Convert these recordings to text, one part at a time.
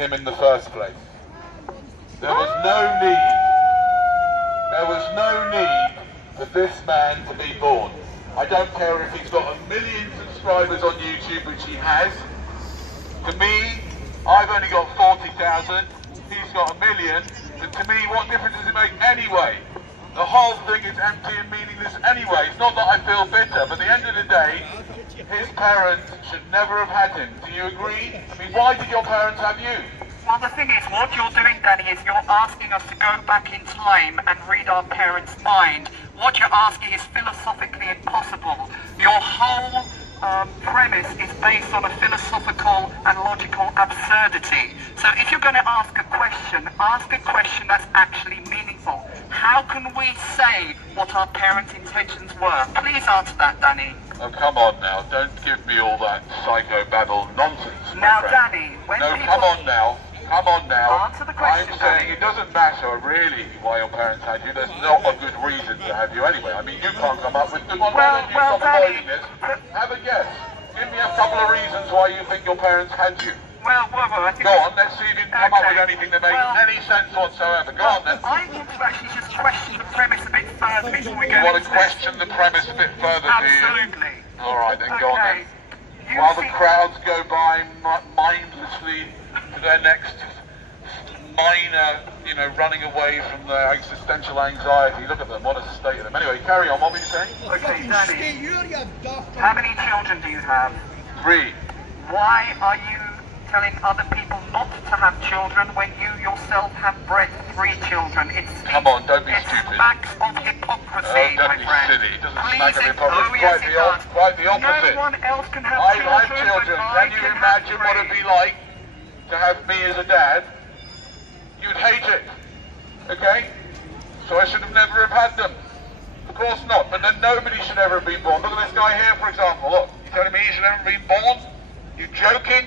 him in the first place. There was no need for this man to be born. I don't care if he's got 1 million subscribers on YouTube, which he has. To me, I've only got 40,000, he's got 1 million, and to me, what difference does it make anyway? The whole thing is empty and meaningless anyway. It's not that I feel bitter, but at the end of the day, his parents should never have had him. Do you agree? I mean, why did your parents have you? Well, the thing is, what you're doing, Danny, is you're asking us to go back in time and read our parents' mind. What you're asking is philosophically impossible. Your whole premise is based on a philosophical and logical absurdity. So if you're going to ask a question that's actually meaningful. How can we say what our parents' intentions were? Please answer that, Danny. Oh, come on now. Don't give me all that psychobabble nonsense. Now, Danny, when no, people... come on now. Come on now. Answer the question, I'm saying it doesn't matter really why your parents had you. There's not a good reason to have you anyway. I mean, you can't come up with good one. Why don't you stop avoiding this? Have a guess. Give me a couple of reasons why you think your parents had you. Well, I think... Go on, let's see if you can come up with anything that makes any sense whatsoever. Go on then. I want to actually just question the premise a bit further before we go You want into to question the premise a bit further, Absolutely. do you? Alright then, go on then. While the crowds go by mindlessly to their next minor, running away from their existential anxiety. Look at them, what a state of them. Anyway, carry on, what were you saying? Okay, Danny, how many children do you have? 3. Why are you telling other people not to have children when you yourself have bred 3 children? Come on, don't be stupid. It smacks of hypocrisy, don't my be friend. silly. It doesn't smack of hypocrisy. Yes, it does. Quite the opposite. No one else can have I've children. had children. But Can you imagine what it'd be like to have me as a dad? You'd hate it. Okay? So I should have never have had them. Of course not. But then nobody should ever have been born. Look at this guy here, for example. Look, you telling me he should never have been born? You joking?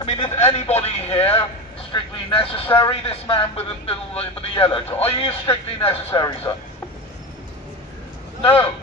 I mean, is anybody here strictly necessary? This man with the yellow top. Are you strictly necessary, sir? No.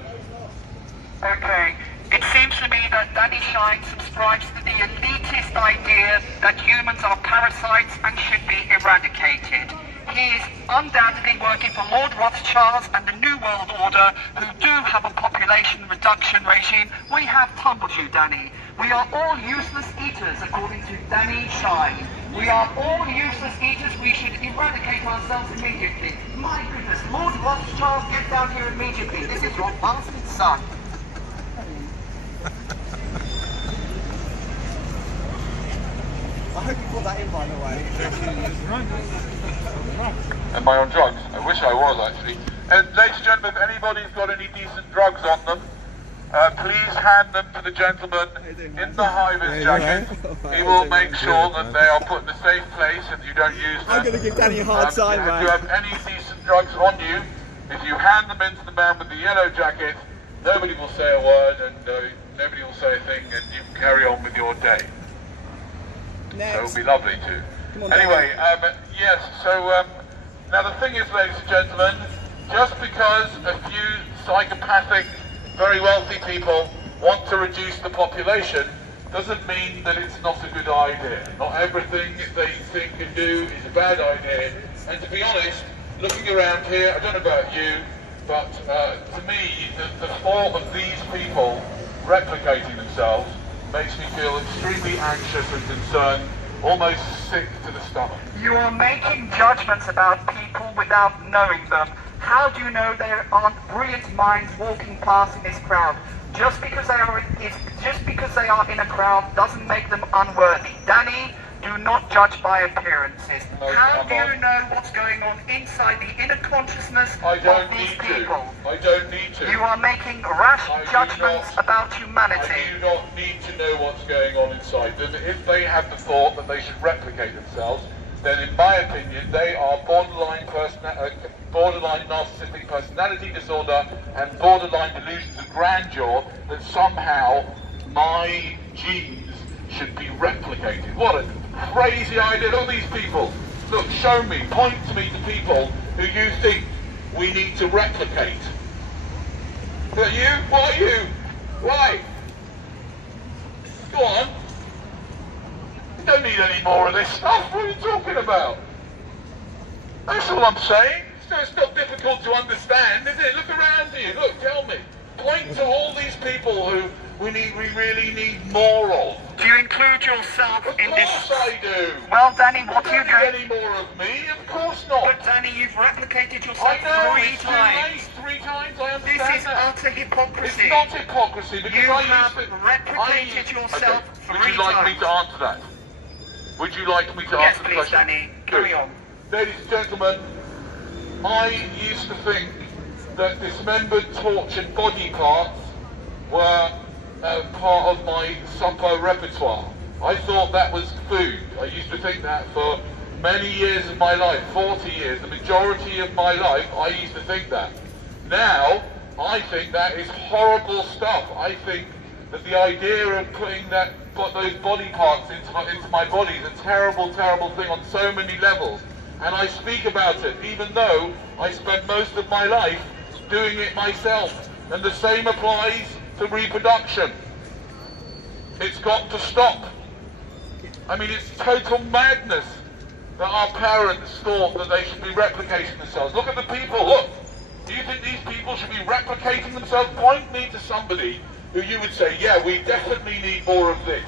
Okay. It seems to me that Danny Shine subscribes to the elitist idea that humans are parasites and should be eradicated. He is undoubtedly working for Lord Rothschild and the New World Order, who do have a population reduction regime. We have tumbled you, Danny. We are all useless eaters, according to Danny Shine. We are all useless eaters. We should eradicate ourselves immediately. My goodness, Lord Rothschild, get down here immediately. This is your bastard son. I hope you put that in, by the way. Am I on drugs? I wish I was, actually. And ladies and gentlemen, if anybody's got any decent drugs on them, please hand them to the gentleman in the high-vis jacket. He will make sure that they are put in a safe place and you don't use them. I'm going to give Danny a hard time, If man. you have any decent drugs on you, if you hand them into the man with the yellow jacket, nobody will say a word and nobody will say a thing, and you can carry on with your day. Next. So it would be lovely too. Anyway, yes, so now the thing is, ladies and gentlemen, just because a few psychopathic, very wealthy people want to reduce the population doesn't mean that it's not a good idea. Not everything they think and do is a bad idea. And to be honest, looking around here, I don't know about you, but to me, the thought of these people replicating themselves makes me feel extremely anxious and concerned, almost sick to the stomach. You are making judgments about people without knowing them. How do you know there aren't brilliant minds walking past in this crowd? Just because they are in a crowd doesn't make them unworthy. Danny, do not judge by appearances. No, how do you know what's going on inside the inner consciousness of these people? I don't need to. You are making rash judgments about humanity. I do not need to know what's going on inside them. If they have the thought that they should replicate themselves, then in my opinion they are borderline narcissistic personality disorder and borderline delusions of grandeur, that somehow my genes should be replicated. What a crazy idea. Look at these people. Look, show me, point to me to people who you think we need to replicate. Is that you? What are you? Why? Go on. don't need any more of this stuff. What are you talking about? That's all I'm saying. So it's not difficult to understand, is it? Look around you. Look, tell me. Point to all these people who we really need more of. Do you include yourself in this? Of course I do. Well, Danny, what You you don't need do? any more of me. Of course not. But Danny, you've replicated yourself I know, 3 it's too times. late. 3 times, I This understand is that. utter hypocrisy. It's not hypocrisy because You I have used to... replicated yourself Would 3 you like me times. to answer that? Would you like me to Yes, answer the please, question? Danny. Carry on. Ladies and gentlemen, I used to think that dismembered, tortured body parts were part of my supper repertoire. I thought that was food. I used to think that for many years of my life, 40 years, the majority of my life, I used to think that. Now, I think that is horrible stuff. I think that the idea of putting those body parts into my body is a terrible, terrible thing on so many levels. And I speak about it, even though I spent most of my life doing it myself. And the same applies to reproduction. It's got to stop. I mean, it's total madness that our parents thought that they should be replicating themselves. Look at the people, look. Do you think these people should be replicating themselves? Point me to somebody who you would say, yeah, we definitely need more of this.